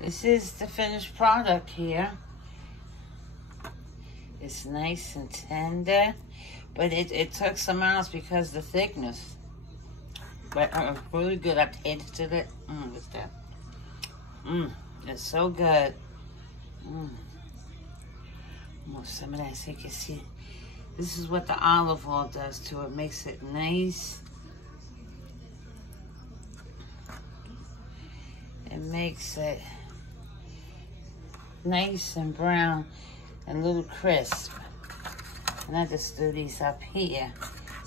This is the finished product here. It's nice and tender, but it took some hours because of the thickness. But it was really good. I tasted it. What's that? It's so good. More some of that so you can see. This is what the olive oil does to it. Makes it nice. It makes it nice and brown and a little crisp. And I just threw these up here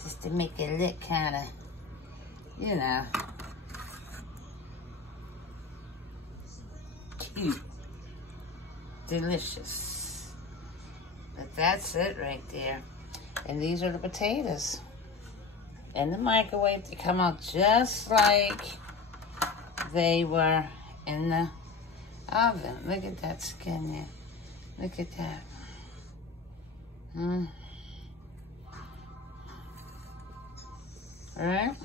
just to make it look kind of, you know, cute, delicious. But that's it right there. And these are the potatoes in the microwave. They come out just like they were in the oven. Look at that skin there. Look at that. Right?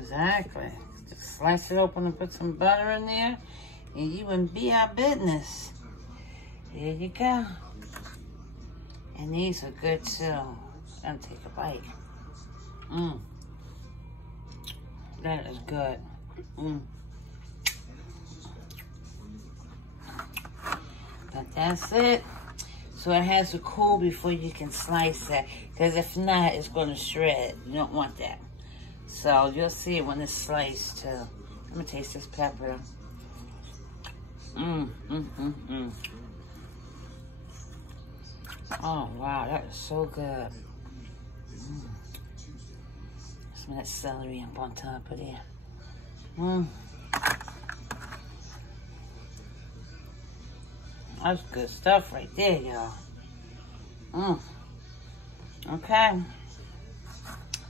Exactly. Just slice it open and put some butter in there, and you wouldn't be our business. There you go. And these are good too. I'm gonna take a bite. That is good. But that's it. So it has to cool before you can slice it, because if not, it's going to shred. You don't want that. So you'll see it when it's sliced too. I'm gonna taste this pepper. Oh wow, that is so good. Some of that celery up on top of there. That's good stuff right there, y'all. Okay.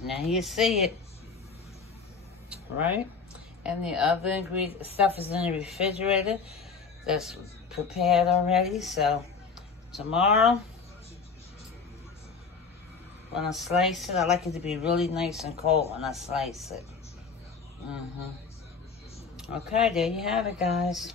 Now you see it. Right? And the other ingredient stuff is in the refrigerator. That's prepared already. So tomorrow, when I slice it, I like it to be really nice and cold when I slice it. Okay, there you have it, guys.